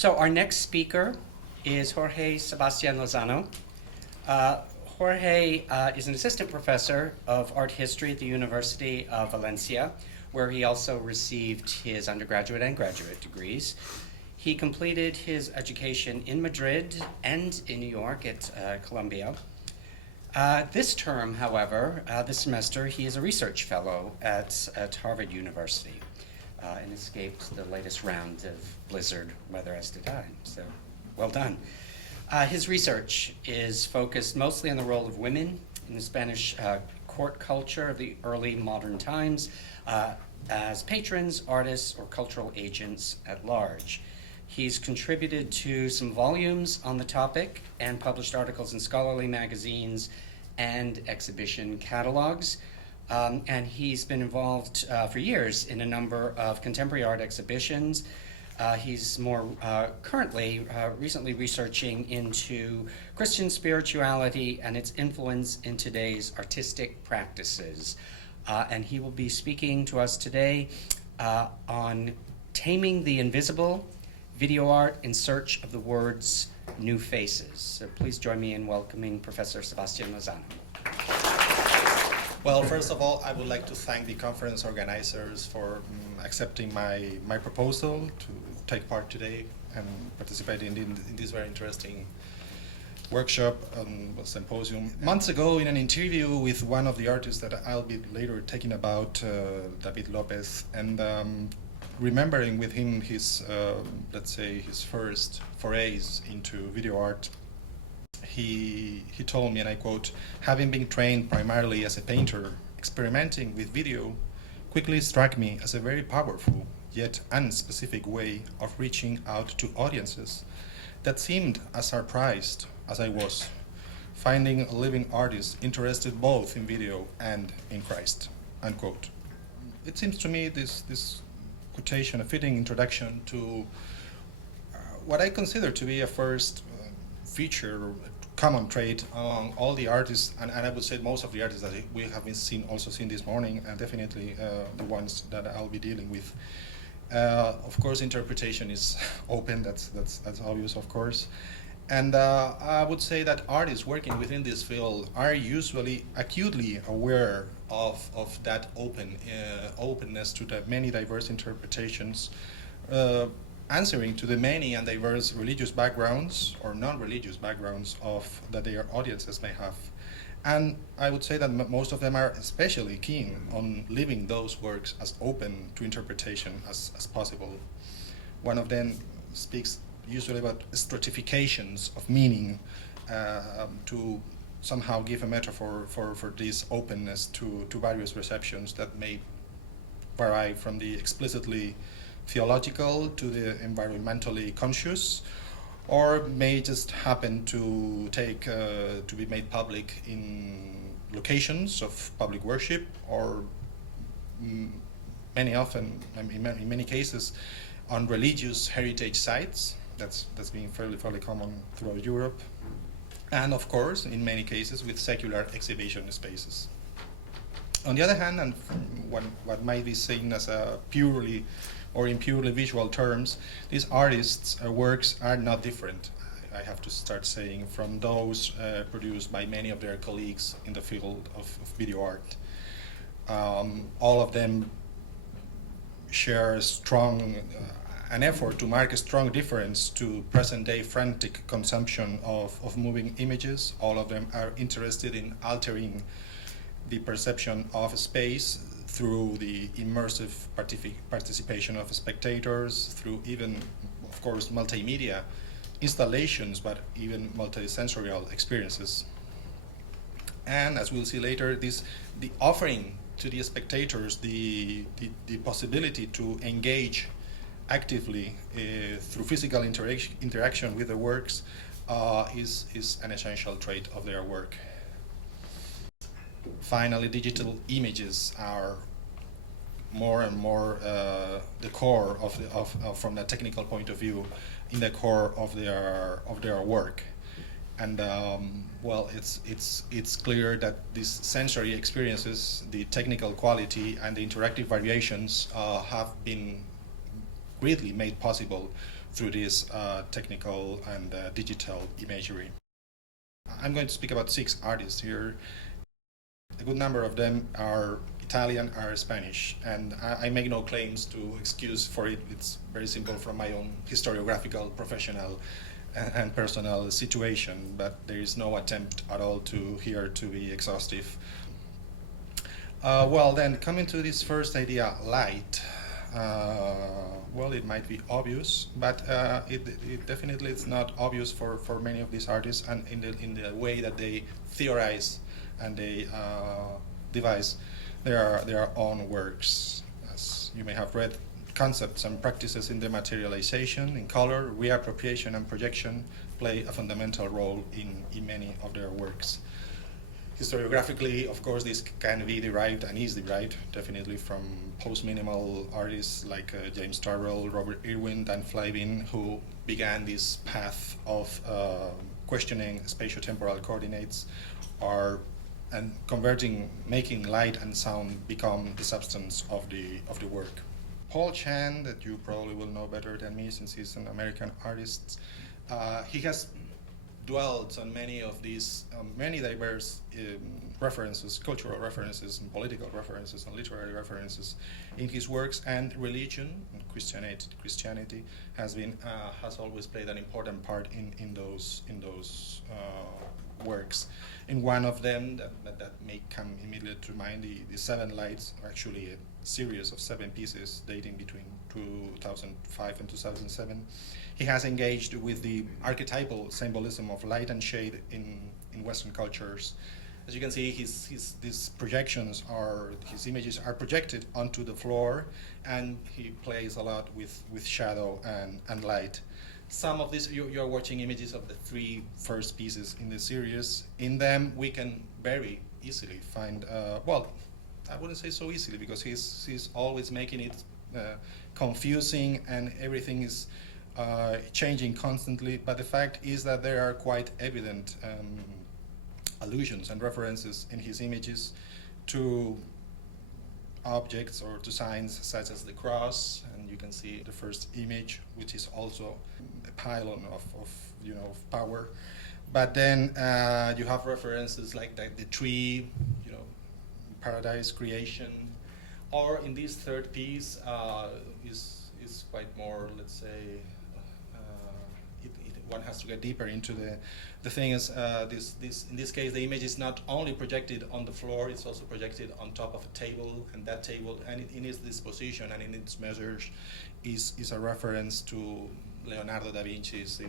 So our next speaker is Jorge Sebastián-Lozano. Jorge is an assistant professor of art history at the University of Valencia, where he also received his undergraduate and graduate degrees. He completed his education in Madrid and in New York at Columbia. This term, however, this semester, he is a research fellow at Harvard University and escaped the latest round of blizzard weather, as did I, so well done. His research is focused mostly on the role of women in the Spanish court culture of the early modern times as patrons, artists, or cultural agents at large. He's contributed to some volumes on the topic and published articles in scholarly magazines and exhibition catalogs. And he's been involved for years in a number of contemporary art exhibitions. He's more recently researching into Christian spirituality and its influence in today's artistic practices. And he will be speaking to us today on Taming the Invisible, Video Art in Search of the Words New Faces. So please join me in welcoming Professor Sebastián-Lozano. Well, first of all, I would like to thank the conference organizers for accepting my proposal to take part today and participate in this very interesting workshop, symposium. Months ago, in an interview with one of the artists that I'll be later talking about, David Lopez, and remembering with him his, let's say, his first forays into video art, he told me, and I quote, "Having been trained primarily as a painter, experimenting with video quickly struck me as a very powerful yet unspecific way of reaching out to audiences that seemed as surprised as I was, finding a living artist interested both in video and in Christ," unquote. It seems to me this quotation a fitting introduction to what I consider to be a first feature, common trait among all the artists, and I would say most of the artists that we have also seen this morning, and definitely the ones that I'll be dealing with. Of course, interpretation is open, that's obvious, of course. And I would say that artists working within this field are usually acutely aware of that openness to the many diverse interpretations, answering to the many and diverse religious backgrounds or non-religious backgrounds that their audiences may have. And I would say that most of them are especially keen on leaving those works as open to interpretation as possible. One of them speaks usually about stratifications of meaning to somehow give a metaphor for this openness to various receptions that may vary from the explicitly theological to the environmentally conscious, or may just happen to be made public in locations of public worship, or in many cases on religious heritage sites. That's been fairly common throughout Europe, and of course in many cases with secular exhibition spaces. On the other hand, and what might be seen as a purely or in purely visual terms, these artists' works are not different, I have to start saying, from those produced by many of their colleagues in the field of video art. All of them share an effort to mark a strong difference to present-day frantic consumption of moving images. All of them are interested in altering the perception of space through the immersive participation of spectators, through even, of course, multimedia installations, but even multisensorial experiences. And as we'll see later, the offering to the spectators the possibility to engage actively through physical interaction with the works is an essential trait of their work. Finally, digital images are more and more the core from the technical point of view, in the core of their work. And well, it's clear that these sensory experiences, the technical quality and the interactive variations have been greatly made possible through this technical and digital imagery. I'm going to speak about 6 artists here. A good number of them are Italian or Spanish, and I make no claims to excuse for it. It's very simple from my own historiographical, professional, and personal situation, but there is no attempt at all here to be exhaustive. Well, then, coming to this first idea, light. Well, it might be obvious, but it definitely is not obvious for many of these artists, and in the way that they theorize and they devise their own works. As you may have read, concepts and practices in dematerialization, in color, reappropriation, and projection play a fundamental role in many of their works. Historiographically, of course, this can be derived and is derived definitely from post-minimal artists like James Turrell, Robert Irwin, Dan Flavin, who began this path of questioning spatio-temporal coordinates and making light and sound become the substance of the work. Paul Chan, that you probably will know better than me since he's an American artist, he has dwelt on many of these, many diverse references, cultural references, and political references, and literary references in his works, and religion, and Christianity has always played an important part in those works. In one of them that may come immediately to mind, the 7 Lights, are actually a series of 7 pieces dating between 2005 and 2007. He has engaged with the archetypal symbolism of light and shade in Western cultures. As you can see, these projections his images are projected onto the floor, and he plays a lot with shadow and light. Some of these, you're watching images of the 3 first pieces in the series. In them, we can very easily find, well, I wouldn't say so easily, because he's always making it confusing, and everything is changing constantly, but the fact is that there are quite evident allusions and references in his images to objects or to signs such as the cross, and you can see the first image, which is also a pylon of power. But then you have references like the tree, paradise, creation, or in this third piece is quite more, let's say, one has to get deeper into the thing is in this case the image is not only projected on the floor, it's also projected on top of a table, and that table and in its disposition and in its measures is a reference to Leonardo da Vinci's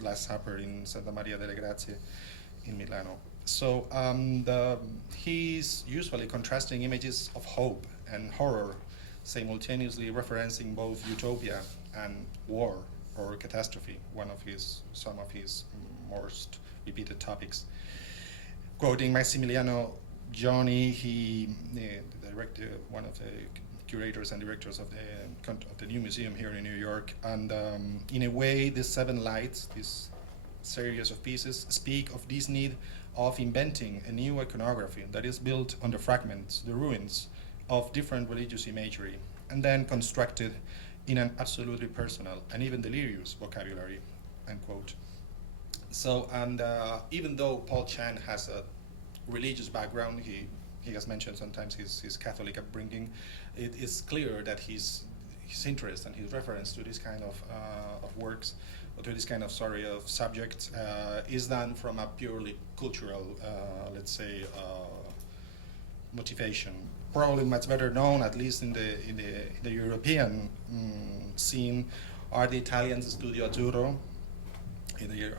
Last Supper in Santa Maria delle Grazie in Milano. So he's usually contrasting images of hope and horror, simultaneously referencing both utopia and war or catastrophe, some of his most repeated topics. Quoting Massimiliano Gioni, one of the curators and directors of the new museum here in New York, and in a way, the 7 Lights, this series of pieces, speak of this need of inventing a new iconography that is built on the fragments, the ruins of different religious imagery, and then constructed in an absolutely personal and even delirious vocabulary, end quote. So, and even though Paul Chan has a religious background, he has mentioned sometimes his Catholic upbringing, it is clear that his interest and his reference to this kind of works, or to this kind of subjects, is done from a purely cultural, let's say, motivation. Probably much better known, at least in the European scene, are the Italians Studio Azzurro.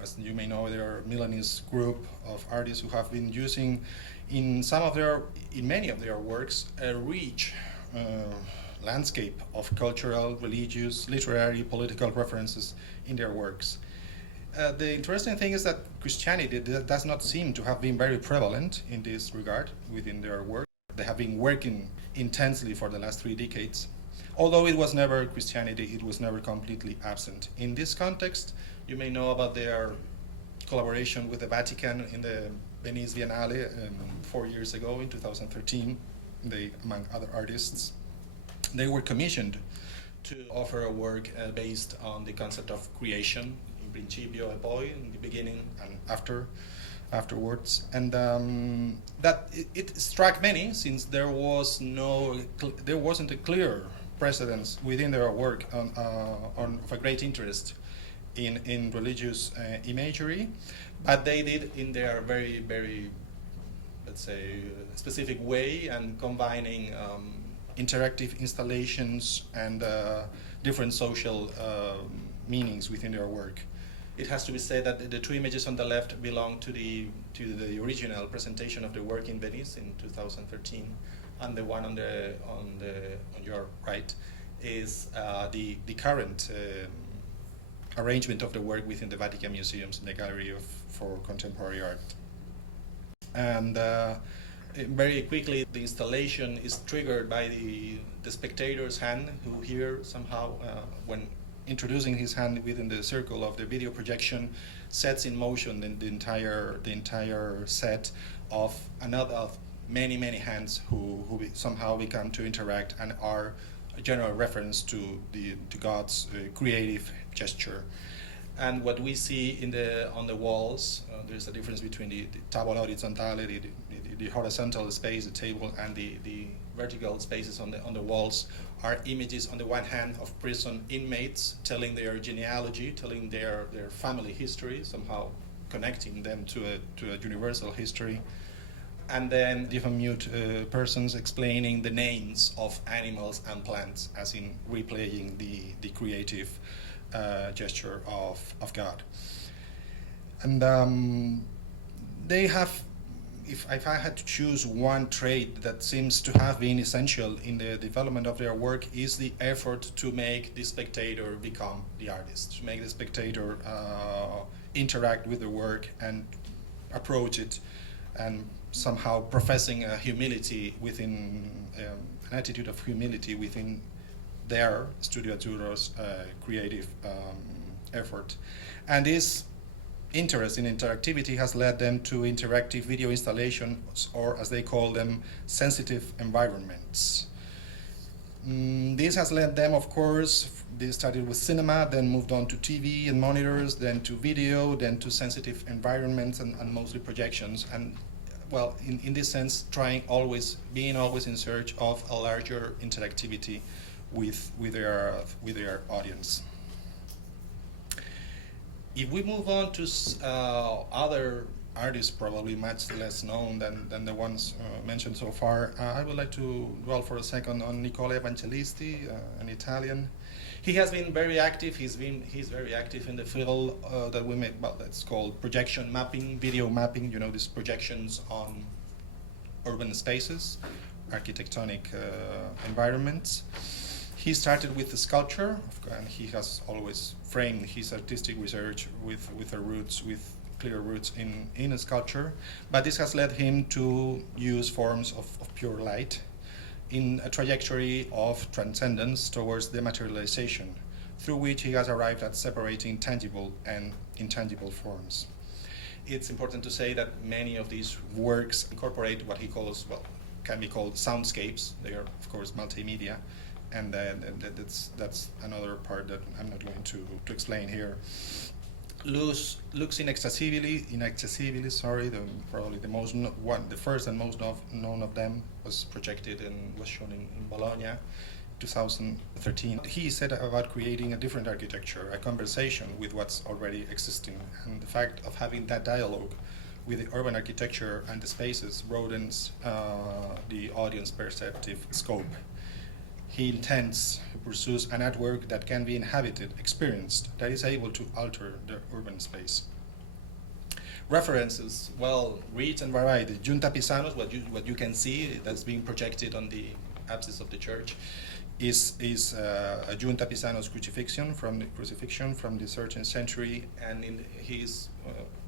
As you may know, they are a Milanese group of artists who have been using in many of their works a rich landscape of cultural, religious, literary, political references in their works. The interesting thing is that Christianity does not seem to have been very prevalent in this regard within their work. They have been working intensely for the last 3 decades. Although Christianity was never completely absent. In this context, you may know about their collaboration with the Vatican in the Venice Biennale 4 years ago in 2013. They, among other artists, they were commissioned to offer a work based on the concept of creation, in principio a boy in the beginning and afterwards, and that it struck many, since there wasn't a clear precedence within their work on of a great interest in religious imagery, but they did in their very, very, let's say, specific way, and combining interactive installations and different social meanings within their work. It has to be said that the two images on the left belong to the original presentation of the work in Venice in 2013, and the one on your right is the current arrangement of the work within the Vatican Museums in the Gallery for Contemporary Art. And very quickly, the installation is triggered by the spectator's hand, who here somehow, when introducing his hand within the circle of the video projection, sets in motion the entire set of many hands who somehow become to interact and are a general reference to God's creative gesture. And what we see on the walls, there's a difference between the tavola orizzontale, the horizontal space, the table, and the vertical spaces on the walls, are images on the one hand of prison inmates telling their genealogy, telling their family history, somehow connecting them to a universal history, and then different mute persons explaining the names of animals and plants, as in replaying the creative gesture of God. And they have, if I had to choose one trait that seems to have been essential in the development of their work, is the effort to make the spectator become the artist, to make the spectator interact with the work and approach it, and somehow professing a humility within, an attitude of humility within their Studio Azzurro's creative effort. And this interest in interactivity has led them to interactive video installations, or as they call them, sensitive environments. This has led them, of course, they started with cinema, then moved on to TV and monitors, then to video, then to sensitive environments and mostly projections. And well, in this sense, being always in search of a larger interactivity with their audience. If we move on to other artists, probably much less known than the ones mentioned so far, I would like to dwell for a second on Nicola Evangelisti, an Italian. He has been very active. He's very active in the field that we make, well, that's called projection mapping, video mapping. You know, these projections on urban spaces, architectonic environments. He started with the sculpture, and he has always framed his artistic research with clear roots in a sculpture. But this has led him to use forms of pure light in a trajectory of transcendence towards dematerialization, through which he has arrived at separating tangible and intangible forms. It's important to say that many of these works incorporate what he calls, well, can be called soundscapes. They are, of course, multimedia. And that's another part that I'm not going to explain here. Lux Inaccessibili, probably the first and most known of them was projected and was shown in Bologna, 2013. He said about creating a different architecture, a conversation with what's already existing, and the fact of having that dialogue with the urban architecture and the spaces broadens the audience perceptive scope. He pursues an artwork that can be inhabited, experienced, that is able to alter the urban space. References, well, rich and varied. Giunta Pisanos, what you can see that's being projected on the apsis of the church, is a Giunta Pisano's crucifixion from the 13th century, and in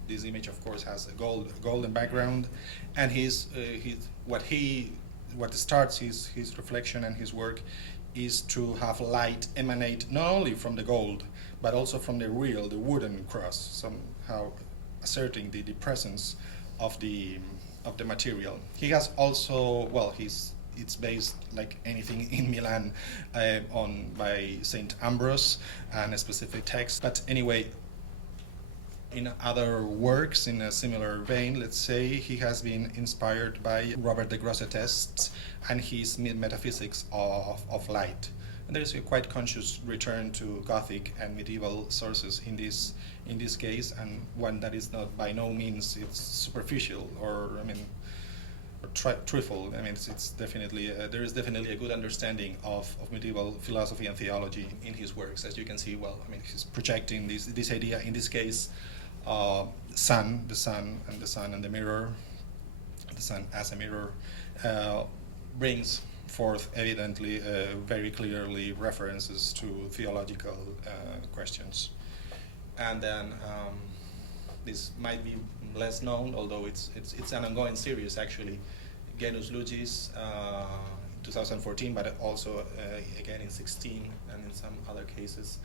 this image, of course, has a golden background, and what starts his reflection and his work is to have light emanate not only from the gold, but also from the wooden cross, somehow asserting the presence of the material. He has also, well, his it's based, like anything in Milan, by Saint Ambrose and a specific text. But anyway, in other works in a similar vein, let's say, he has been inspired by Robert de Grosse tests and his metaphysics of light. And there's a quite conscious return to Gothic and medieval sources in this case, and one that is not by no means it's superficial or truthful. I mean, it's definitely there is definitely a good understanding of medieval philosophy and theology in his works, as you can see. Well, I mean, he's projecting this idea in this case. The sun and the mirror, the sun as a mirror, brings forth evidently, very clearly references to theological questions. And then this might be less known, although it's an ongoing series actually. Genus Lugis, 2014, but also again in 16 and in some other cases.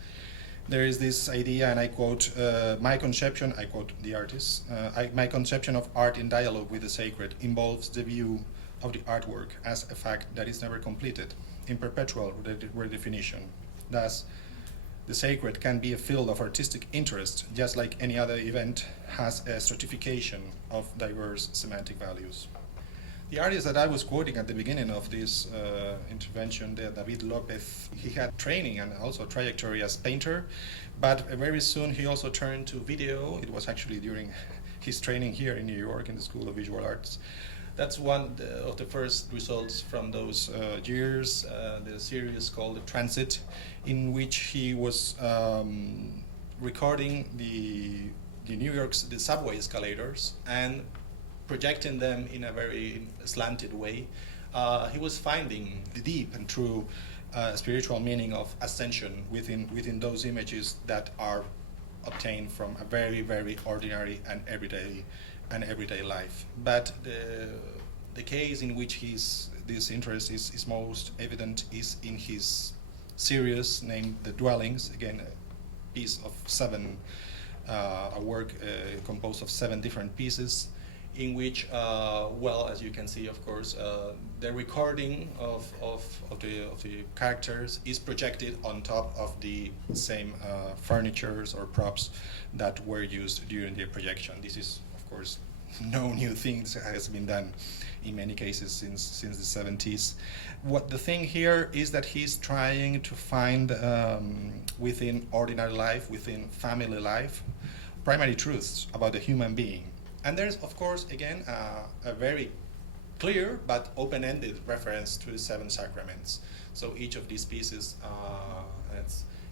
There is this idea, and I quote, my conception, I quote the artist, my conception of art in dialogue with the sacred involves the view of the artwork as a fact that is never completed, in perpetual redefinition. Thus, the sacred can be a field of artistic interest, just like any other event has a stratification of diverse semantic values. The artist that I was quoting at the beginning of this intervention, David Lopez, he had training and also trajectory as painter, but very soon he also turned to video. It was actually during his training here in New York in the School of Visual Arts. That's one of the first results from those years, the series called The Transit, in which he was recording the subway escalators and projecting them in a very slanted way. He was finding the deep and true spiritual meaning of ascension within those images that are obtained from a very, very ordinary and everyday life. But the case in which this interest is most evident is in his series named The Dwellings, again a piece of a work composed of 7 different pieces, in which, well, as you can see, of course, the recording of the characters is projected on top of the same furnitures or props that were used during the projection. This is, of course, no new thing that has been done in many cases since the 70s. What the thing here is that he's trying to find within ordinary life, within family life, primary truths about the human being. And there's, of course, again, a very clear but open-ended reference to the 7 sacraments. So each of these pieces,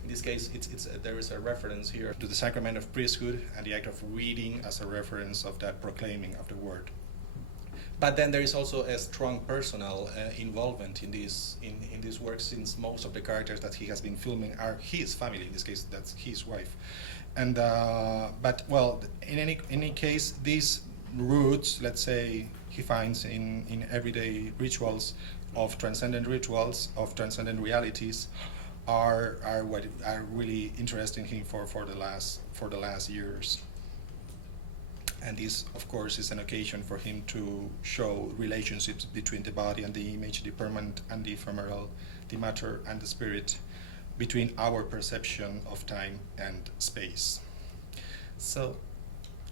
in this case, there is a reference here to the sacrament of priesthood and the act of reading as a reference of that proclaiming of the word. But then there is also a strong personal involvement in this work, since most of the characters that he has been filming are his family. In this case, that's his wife. And but well, in any case, these roots, let's say, he finds in everyday rituals, of transcendent realities, are what are really interesting him for the last years. And this, of course, is an occasion for him to show relationships between the body and the image, the permanent and the ephemeral, the matter and the spirit, between our perception of time and space. So,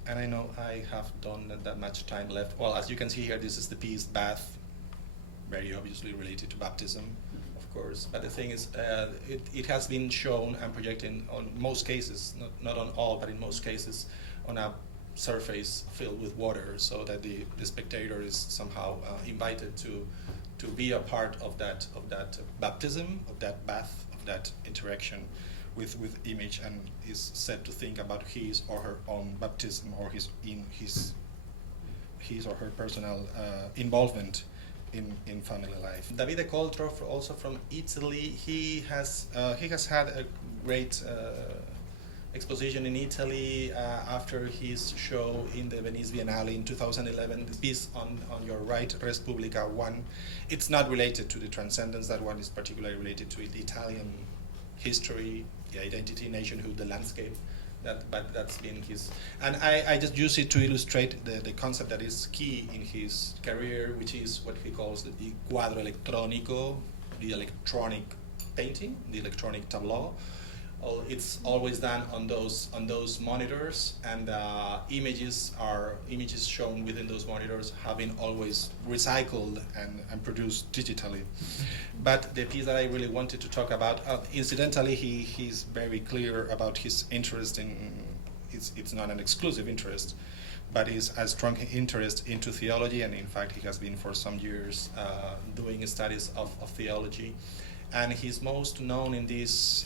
and I know I have done not that much time left. Well, as you can see here, this is the piece Bath, very obviously related to baptism, of course. But the thing is, it has been shown and projected on most cases, not on all, but in most cases, on a surface filled with water, so that the spectator is somehow invited to be a part of that baptism, of that bath, of that interaction with image, and is said to think about his or her own baptism, or his or her personal involvement in family life. Davide Coltro, also from Italy, he has had a great exposition in Italy after his show in the Venice Biennale in 2011. This piece on your right, Res Publica 1, it's not related to the transcendence. That one is particularly related to the Italian history, the identity, nationhood, the landscape But that's been his, and I just use it to illustrate the concept that is key in his career, which is what he calls the cuadro electrónico, the electronic painting, the electronic tableau. It's always done on those monitors, and images shown within those monitors have been always recycled and produced digitally. But the piece that I really wanted to talk about, incidentally, he's very clear about his interest in, it's not an exclusive interest, but is a strong interest into theology, and in fact he has been for some years doing studies of theology. And he's most known in this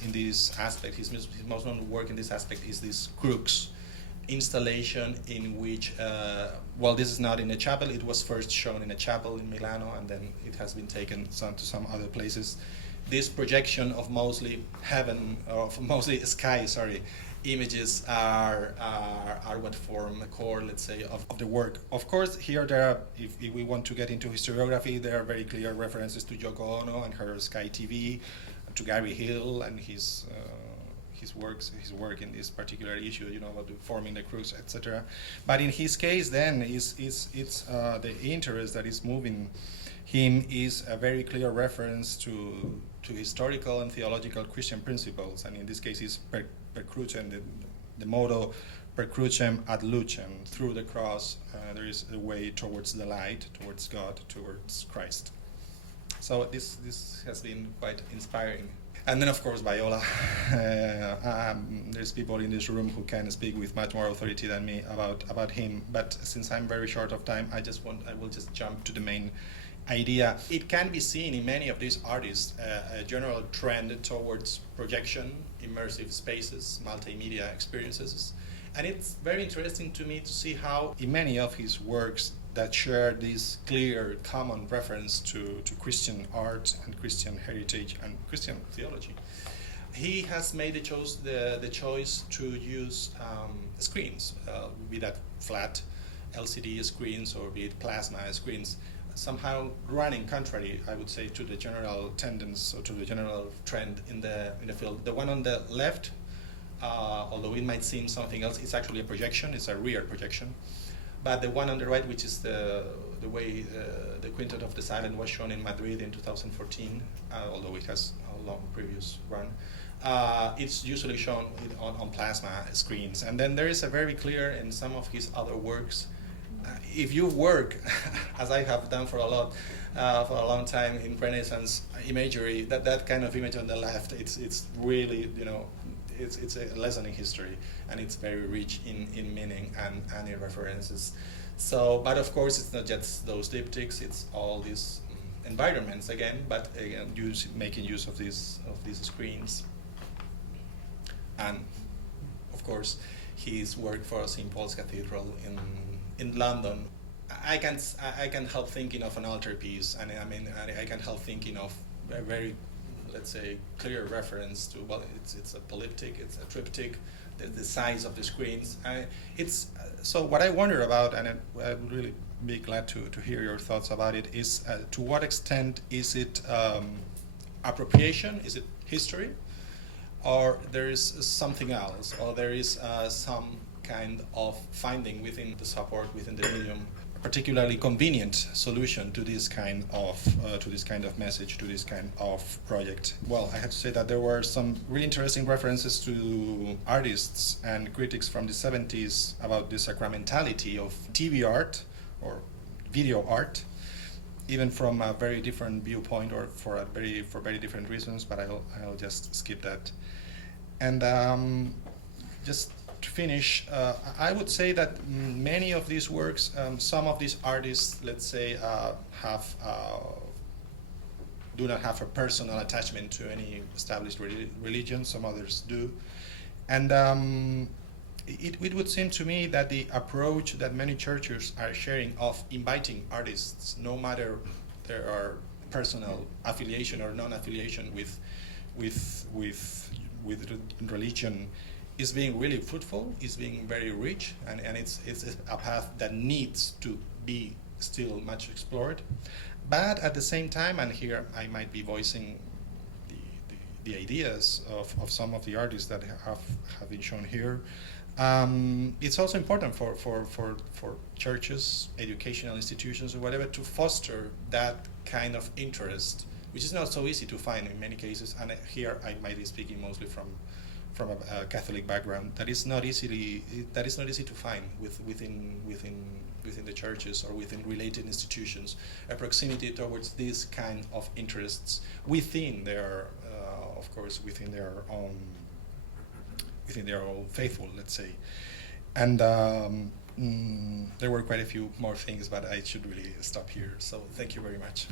aspect. His most known work in this aspect is this crux installation, in which, well, this is not in a chapel. It was first shown in a chapel in Milano, and then it has been taken to some other places. This projection of mostly heaven, of mostly sky, images are what form the core, let's say, of the work. Of course, here there are, if we want to get into historiography, there are very clear references to Yoko Ono and her Sky TV, to Gary Hill and his work in this particular issue, about forming the crux, etc. But in his case, then, it's the interest that is moving him is a very clear reference to historical and theological Christian principles, and in this case, is per crucem, the motto per crucem ad lucem, through the cross there is a way towards the light, towards God, towards Christ. So this has been quite inspiring. And then, of course, Viola. There's people in this room who can speak with much more authority than me about him, but since I'm very short of time, I will just jump to the main idea. It can be seen in many of these artists a general trend towards projection, immersive spaces, multimedia experiences, and it's very interesting to me to see how in many of his works that share this clear common reference to Christian art and Christian heritage and Christian theology, he has made the choice to use screens, be that flat LCD screens or be it plasma screens, somehow running contrary, I would say, to the general tendency or to the general trend in the field. The one on the left, although it might seem something else, it's actually a projection. It's a rear projection. But the one on the right, which is the way the Quintet of the Silent was shown in Madrid in 2014, although it has a long previous run, it's usually shown on plasma screens. And then there is a very clear in some of his other works. If you work, as I have done for a long time in Renaissance imagery, that kind of image on the left, it's really, it's a lesson in history, and it's very rich in meaning and in references. So, but of course, it's not just those diptychs; it's all these environments again. But again, making use of these screens, and of course, his work for St. Paul's Cathedral in London. I can help thinking of an altarpiece, and I can help thinking of a very, let's say, clear reference to, well, it's a polyptych, it's a triptych, the size of the screens. So what I wonder about, and I would really be glad to hear your thoughts about it, is to what extent is it appropriation, is it history, or there is something else, or there is some kind of finding within the support, within the medium, a particularly convenient solution to this kind of message, to this kind of project. Well, I have to say that there were some really interesting references to artists and critics from the 70s about the sacramentality of TV art or video art, even from a very different viewpoint or for very different reasons. But I'll just skip that. And just to finish, I would say that many of these works, some of these artists, let's say, do not have a personal attachment to any established religion. Some others do, and it would seem to me that the approach that many churches are sharing of inviting artists, no matter their personal affiliation or non-affiliation with religion, is being really fruitful, is being very rich, and it's a path that needs to be still much explored. But at the same time, and here I might be voicing the ideas of some of the artists that have been shown here. It's also important for churches, educational institutions, or whatever, to foster that kind of interest, which is not so easy to find in many cases. And here I might be speaking mostly from a Catholic background. That is not easy to find within the churches or within related institutions. A proximity towards this kind of interests within their, of course, within their own faithful, let's say. And there were quite a few more things, but I should really stop here. So thank you very much.